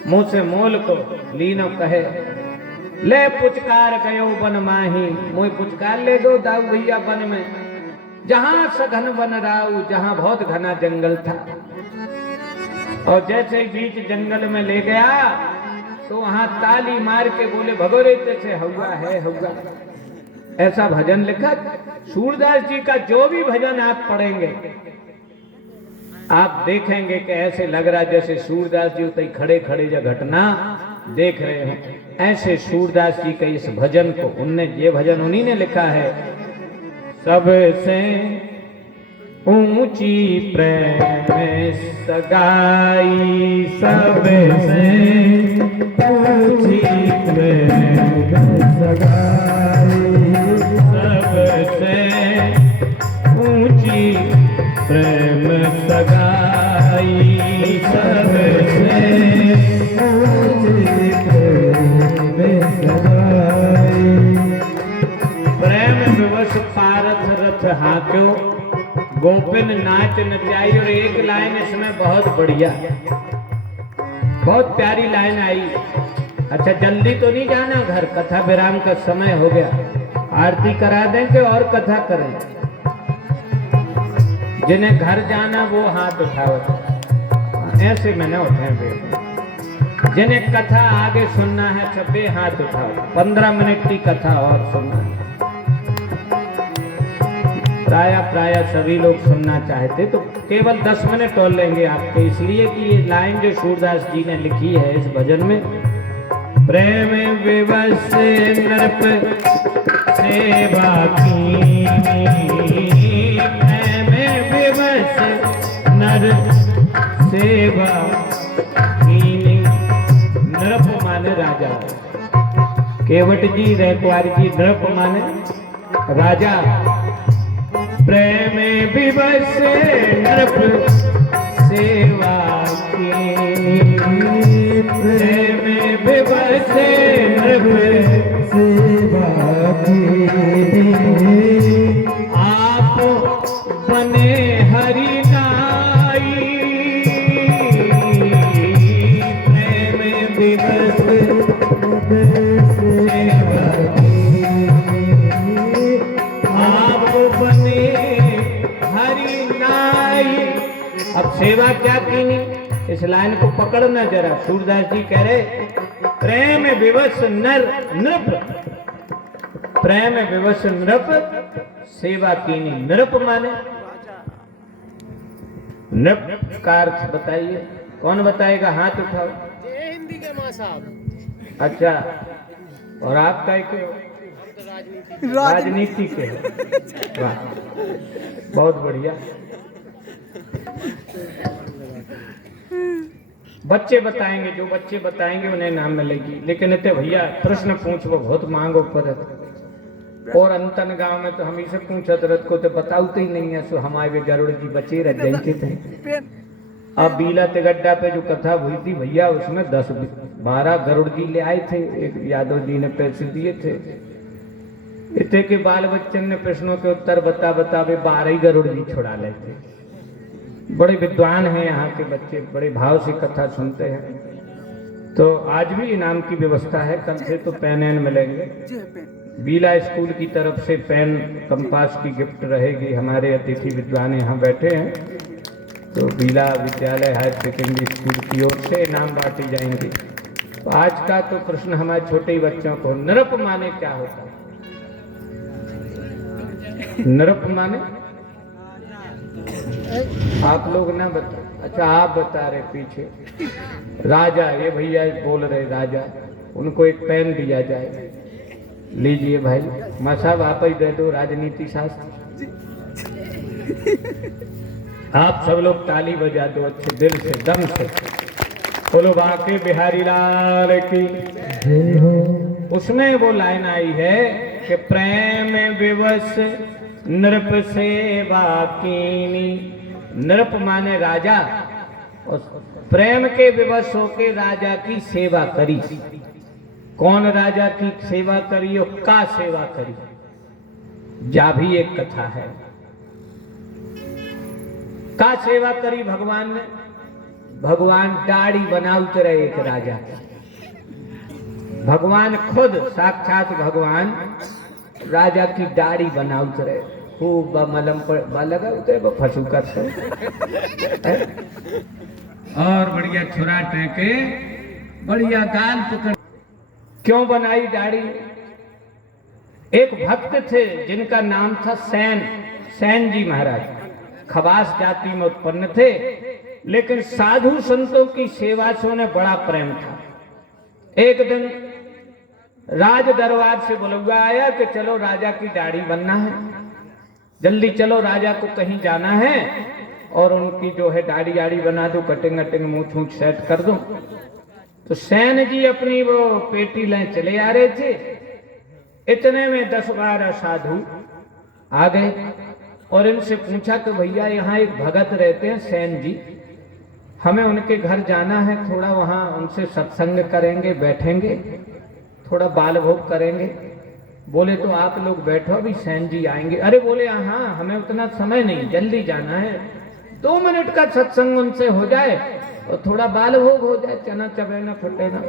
मुँह से मोल को लीनो कहे, ले पुचकार गयो बन माही, मुझे पुचकार ले दो दाऊ भैया बन में, जहां सघन बन राऊ, जहां बहुत घना जंगल था। और जैसे ही बीच जंगल में ले गया तो वहां ताली मार के बोले भगोरे से हुआ है हुआ। ऐसा भजन लिखा। सूरदास जी का जो भी भजन आप पढ़ेंगे आप देखेंगे कि ऐसे लग रहा जैसे सूरदास जी उतई खड़े खड़े जो घटना देख रहे हैं। ऐसे सूरदास जी के इस भजन को उनने, ये भजन उन्हीं ने लिखा है। सबसे ऊंची प्रेम सगाई, सबसे ऊंची प्रेम सगाई, सबसे ऊंची प्रेम सगाई, सबसे ऊंची प्रेम सगाई। प्रेम विवश पारथ रथ हाक्यो, गोपिन नाच नचाई। और एक लाइन इसमें बहुत बढ़िया, बहुत प्यारी लाइन आई। अच्छा जल्दी तो नहीं जाना घर, कथा विराम का समय हो गया, आरती करा देंगे और कथा करें। जिन्हें घर जाना वो हाथ उठाओ, ऐसे मैंने उठे। जिन्हें कथा आगे सुनना है सबे हाथ उठाओ, 15 मिनट की कथा और सुनना है। प्राय सभी लोग सुनना चाहते तो केवल 10 मिनट और लेंगे आपके, इसलिए कि ये लाइन जो सूरदास जी ने लिखी है इस भजन में, प्रेम विवश नृप सेवा की, प्रेम विवश नर सेवा की। नृप माने राजा, केवट जी रैकवार जी नृप माने राजा। प्रेम विवश नृप सेवा की, प्रेम विवश नृप सेवा की। आप बने हरि नाई, प्रेम विवश सेवा की। आप बने हरि नाई। अब सेवा क्या कीनी, इस लाइन को पकड़ना जरा। सूरदास जी कह रहे प्रेम विवश नर नृप, प्रेम विवश नृप सेवा कीनी। नृप माने, नृप का अर्थ बताइए, कौन बताएगा? हाथ उठाओ। हिंदी के मां साहब। अच्छा, और आप क्या के हो? राजनीति के हो। वाह, बहुत बढ़िया। बच्चे बताएंगे, जो बच्चे बताएंगे उन्हें नाम मिलेगी। लेकिन इतने भैया प्रश्न पूछो बहुत मांगो पर, और अंतन गांव में तो हम इसे पूछत रत को तो बताते ही नहीं है। सो हमारे गरुड़ जी बचे रह जाते थे। अब बीला तिगड्डा पे जो कथा हुई थी भैया, उसमें 10-12 गरुड़ जी ले आए थे। एक यादव जी ने पैसे दिए थे। इतने के बाल बच्चन ने प्रश्नों के उत्तर बता बता वे 12 ही गरुड़ जी छुड़ा लेते। बड़े विद्वान हैं यहाँ के बच्चे, बड़े भाव से कथा सुनते हैं। तो आज भी इनाम की व्यवस्था है, कल से तो पेन एन मिलेंगे। बीला स्कूल की तरफ से पेन कंपास की गिफ्ट रहेगी। हमारे अतिथि विद्वान यहाँ बैठे हैं, तो बीला विद्यालय हायर सेकेंडरी स्कूल की ओर से इनाम बांटी जाएंगे। तो आज का तो प्रश्न हमारे छोटे ही बच्चों को, नृप माने क्या होता है? नृप माने आप लोग ना बता। अच्छा, आप बता रहे पीछे। राजा, ये भैया बोल रहे राजा, उनको एक पेन दिया जाए। लीजिए भाई, माँ साहब आप ही दे दो राजनीति शास्त्र। आप सब लोग ताली बजा दो अच्छे दिल से, दम से। बोलो बांके बिहारी लाल की। उसमें वो लाइन आई है कि प्रेम विवश नृप सेवा कीनी। नृप माने राजा, और प्रेम के विवश होके राजा की सेवा करी। कौन राजा की सेवा करी और का सेवा करी, जा भी एक कथा है। का सेवा करी भगवान ने? भगवान दाढ़ी बनाते रहे एक राजा की। भगवान खुद साक्षात भगवान राजा की दाढ़ी बनाते रहे। खूब मलम पर लगा उतरे फंसू कर से और बढ़िया छुरा टेके, बढ़िया गाल पकड़। क्यों बनाई दाढ़ी? एक भक्त थे जिनका नाम था सैन, सैन जी महाराज। खवास जाति में उत्पन्न थे, लेकिन साधु संतों की सेवा से उन्हें बड़ा प्रेम था। एक दिन राज दरबार से बुलवा आया कि चलो राजा की दाढ़ी बनना है, जल्दी चलो, राजा को कहीं जाना है और उनकी जो है दाढ़ी आड़ी बना दो, कटिंग कटिंग मूछ मूछ सेट कर दो। तो सैन जी अपनी वो पेटी लें चले आ रहे थे। इतने में 10-12 साधु आ गए और इनसे पूछा कि भैया यहाँ एक भगत रहते हैं सैन जी, हमें उनके घर जाना है, थोड़ा वहाँ उनसे सत्संग करेंगे, बैठेंगे, थोड़ा बाल भोग करेंगे। बोले तो आप लोग बैठो, अभी सैन जी आएंगे। अरे बोले हाँ, हमें उतना समय नहीं, जल्दी जाना है, 2 मिनट का सत्संग उनसे हो जाए और थोड़ा बाल भोग हो जाए, चना चबे ना फटे ना।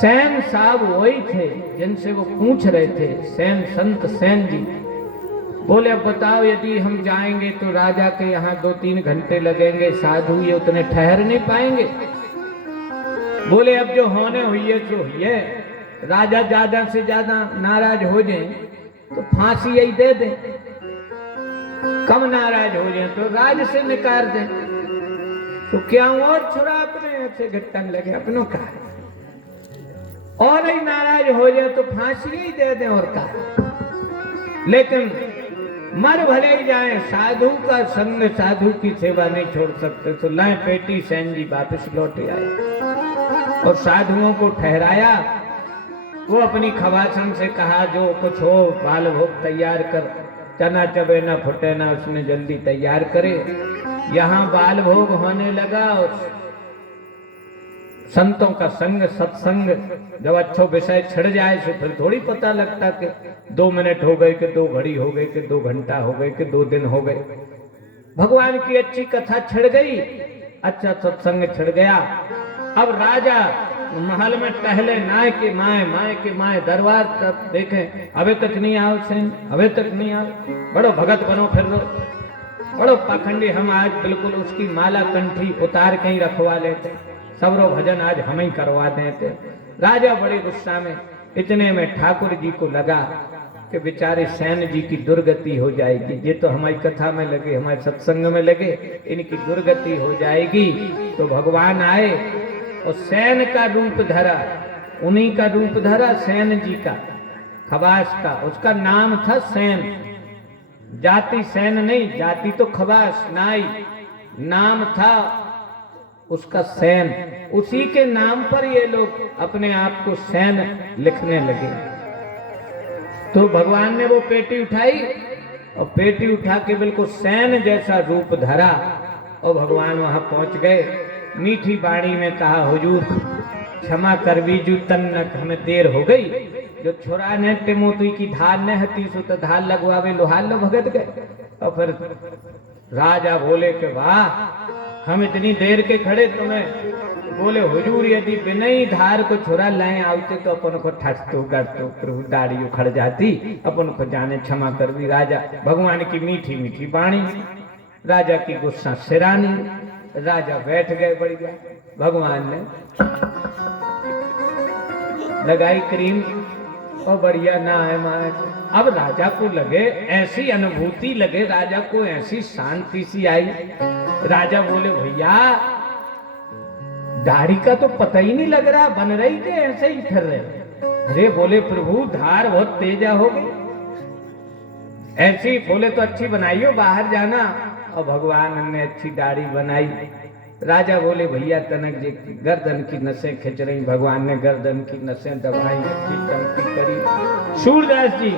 सैन साहब वही थे जिनसे वो पूछ रहे थे, सैन संत सैन जी। बोले अब बताओ, यदि हम जाएंगे तो राजा के यहाँ 2-3 घंटे लगेंगे, साधु ये उतने ठहर नहीं पाएंगे। बोले अब जो होने हुई है सो हुई है, राजा ज्यादा से ज्यादा नाराज हो जाए तो फांसी यही दे दें, कम नाराज हो जाए तो राज से निकाल दें। तो क्या और छुड़ा अपने अच्छे घटन लगे अपनों का, और ही नाराज हो जाए तो फांसी ही दे दें और का। लेकिन मर भले ही जाए, साधु का संग, साधु की सेवा नहीं छोड़ सकते। तो लाए पेटी, सैन जी वापस लौटे आए और साधुओं को ठहराया। वो अपनी खवासन से कहा जो कुछ हो बाल भोग तैयार कर, चना चबे ना फुटे ना, उसने जल्दी तैयार करे। यहाँ बाल भोग होने लगा और संतों का संग सत्संग जब अच्छो विषय छिड़ जाए तो फिर थोड़ी पता लगता कि 2 मिनट हो गए कि 2 घड़ी हो गई कि 2 घंटा हो गए कि 2 दिन हो गए। भगवान की अच्छी कथा छिड़ गई, अच्छा सत्संग छिड़ गया। अब राजा महल में टहले, नाय के माए दरबार तक देखे, अबे तक नहीं आओ सेन, अबे तक नहीं आओ, बड़ो भगत बनो फिर लो, बड़ो पाखंडी, हम आज बिल्कुल उसकी माला कंठी उतार के ही रखवा लेते, सबरो भजन आज हम ही करवा देते। राजा बड़े गुस्सा में। इतने में ठाकुर जी को लगा कि बेचारे सैन जी की दुर्गति हो जाएगी, ये तो हमारी कथा में लगे, हमारे सत्संग में लगे, इनकी दुर्गति हो जाएगी। तो भगवान आए और सैन का रूप धरा, उन्हीं का रूप धरा सैन जी का, खबास का। उसका नाम था सैन, जाति सैन नहीं, जाति तो खबास नाई, नाम था उसका सैन। उसी के नाम पर ये लोग अपने आप को सैन लिखने लगे। तो भगवान ने वो पेटी उठाई और पेटी उठा के बिल्कुल सैन जैसा रूप धरा और भगवान वहां पहुंच गए। मीठी बाणी में कहा, हुजूर क्षमा कर बीजू तन्नक, हमें देर हो गई, जो छोरा ने टिमोती की धार ने हती सो तो धार लगवावे लोहार लो भगत गए। और फिर राजा बोले कि वाह, हम इतनी देर के खड़े तुम्हें। बोले हुजूर यदि बिना ही धार को छोरा लाए आते तो अपन को ठटतो गड़तो प्रभु दाढ़ी उखड़ जाती, अपन को जाने क्षमा कर भी। राजा भगवान की मीठी मीठी बाणी, राजा की गुस्सा सिरानी। राजा बैठ गए बढ़िया। भगवान ने लगाई क्रीम और बढ़िया ना है माए। अब राजा को लगे, ऐसी अनुभूति लगे राजा को, ऐसी शांति सी आई। राजा बोले भैया दाढ़ी का तो पता ही नहीं लग रहा, बन रही थे ऐसे ही फिर रहे। अरे बोले प्रभु धार बहुत तेज हो गई, ऐसी बोले तो अच्छी बनाइयो, बाहर जाना। और भगवान ने अच्छी दाढ़ी बनाई। राजा बोले भैया तनक जी गर्दन की नसें खिंच रही, भगवान ने गर्दन की नसें दबाई, अच्छी चमकी करी। सूरदास जी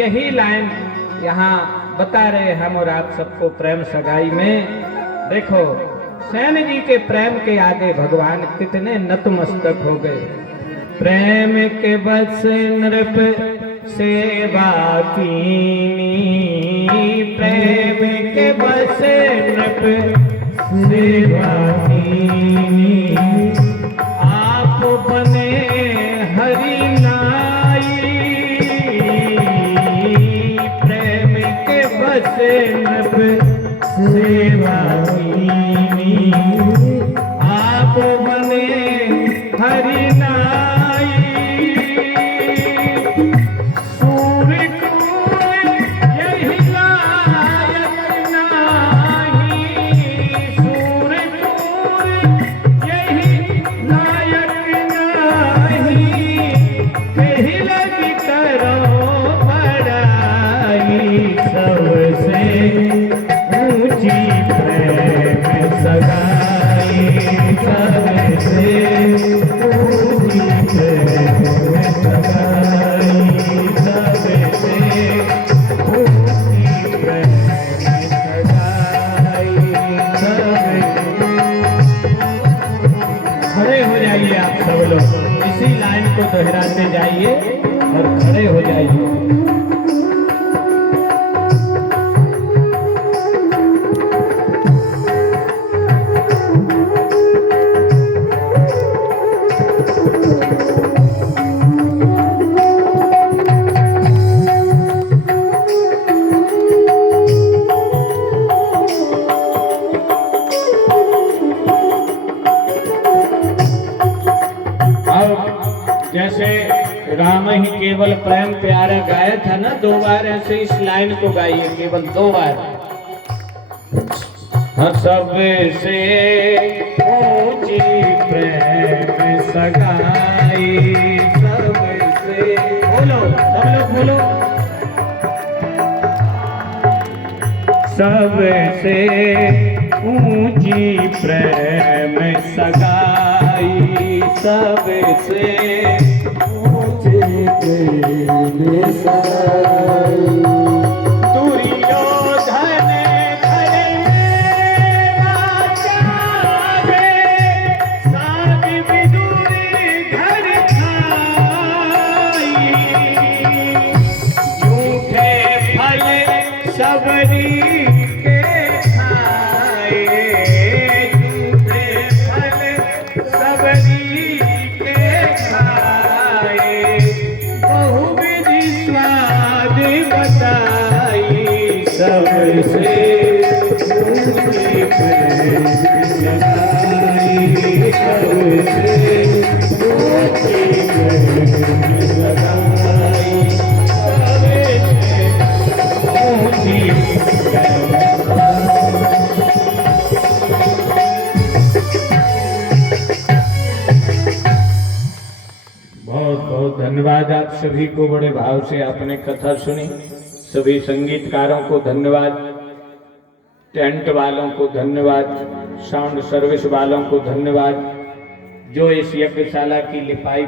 यही लाइन यहाँ बता रहे हम और आप सबको प्रेम सगाई में। देखो सैन जी के प्रेम के आगे भगवान कितने नतमस्तक हो गए। प्रेम के बस नृप सेवा कीनी, प्रेम के बस नृप सेवा कीनी, आप बने हरि नाई, प्रेम के बस नृप सेवा कीनी, आप बने हरि नाई। सूर्य को यही लायक नाही, सूर्य को यही लायक नाही, कही लगी करो बड़ाई, सबसे ऊंची प्रेम सगाई, सबसे ऊंची प्रेम सगाई, सबसे ऊंची प्रेम सगाई, खड़े हो जाइए आप सब लोग, इसी लाइन को दोहराते जाइए और खड़े हो जाइए। जैसे राम ही केवल प्रेम प्यारा गाया था ना 2 बार, ऐसे इस लाइन को गाइए केवल 2 बार। सबसे ऊंची प्रेम सगाई, सबसे बोलो सब लोग बोलो, सबसे ऊंची प्रेम सगाई, सबसे ऊंची प्रेम सगाई, तू बहुत बहुत धन्यवाद आप सभी को, बड़े भाव से आपने कथा सुनी। सभी संगीतकारों को धन्यवाद, टेंट वालों को धन्यवाद, साउंड सर्विस वालों को धन्यवाद, जो इस यज्ञशाला की लिपाई